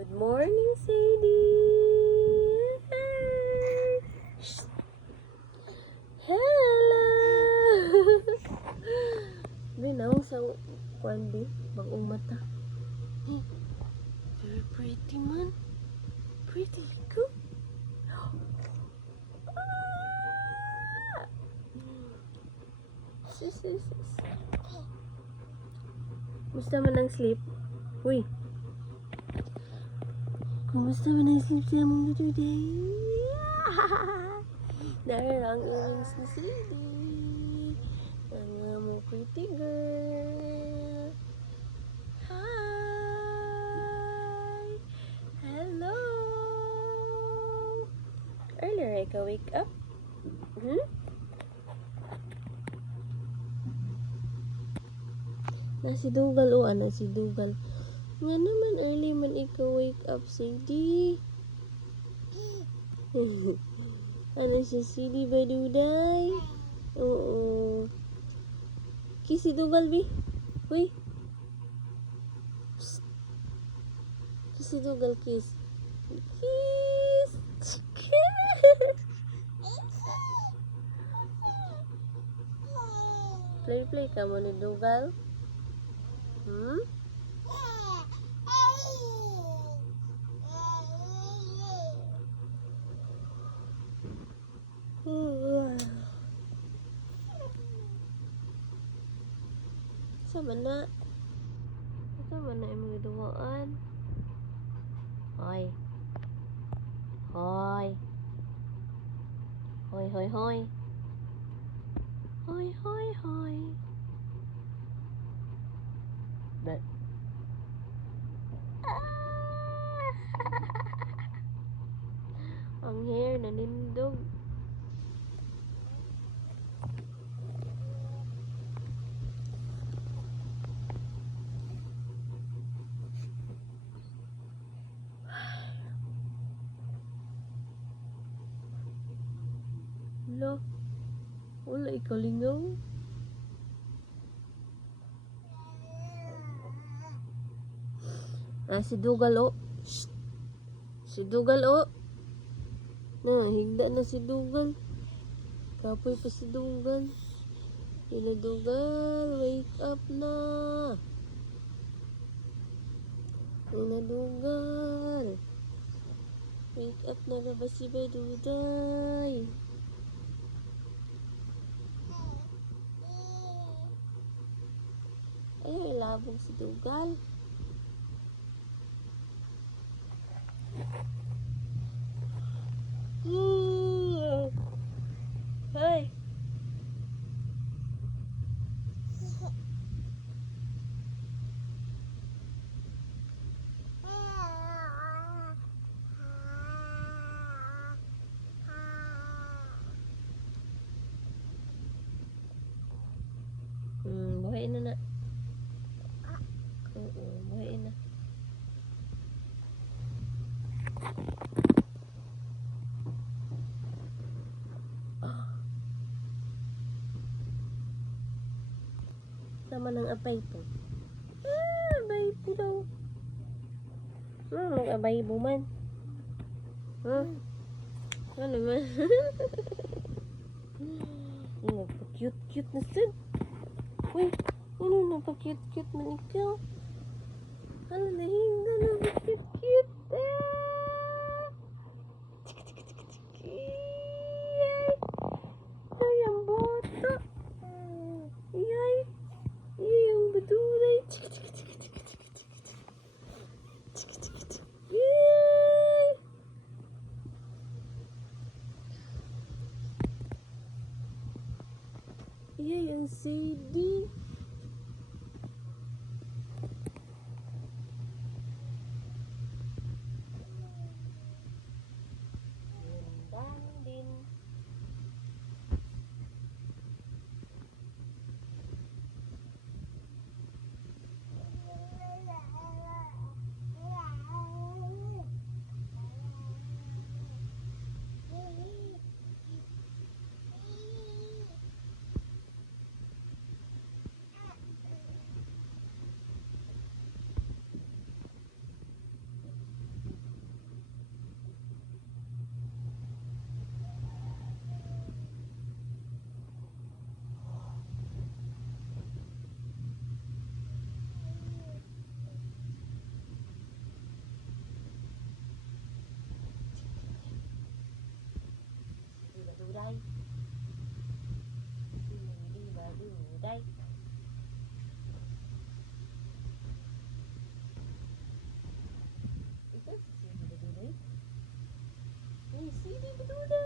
Good morning, Sadie. Hey. Shh. Hello. Binaw sa kwan, bagong mata. Very pretty, man. Pretty. Go. Sis. Gusto man ang sleep? Uy. Kumusta man ang sleep sa mong today? Dahil ang earrings ni Sadie. Ang mo pretty girl. Hi. Hello. Earlier, I wake up. Nasidugal o nasidugal. Nga naman early man ikaw wake up, Sadie. Ano siya, Sadie ba duday? Oo. Kiss si Dugal, bi. Uy. Psst. Kiss si Dugal, kiss. Kiss. Play ka mo ni Dugal. Sama na yung mga duwaan. Hoy. Hoy. But ang hair nanindog. Wala ikalingaw. Si Dugal o. Shh. Si Dugal o. Higda na si Dugal. Kapoy pa si Dugal. Ina Dugal, wake up na. Ina Dugal. Wake up na ba si Duday? Ay, labog si Dugal. Hey. Buhay na. Oo, buhay na. Sama ng abay po. Abay po daw. Mag-abay po man. Ano man? Nagpa-cute na sad. Uy, ano nagpa-cute man ikaw? Ano nahinga na pa-cute? Ay, ang bata. Iyay, ang badulay. Iyay, ang Sadie. Duday. Ito, si Duday. Ay, si Duday.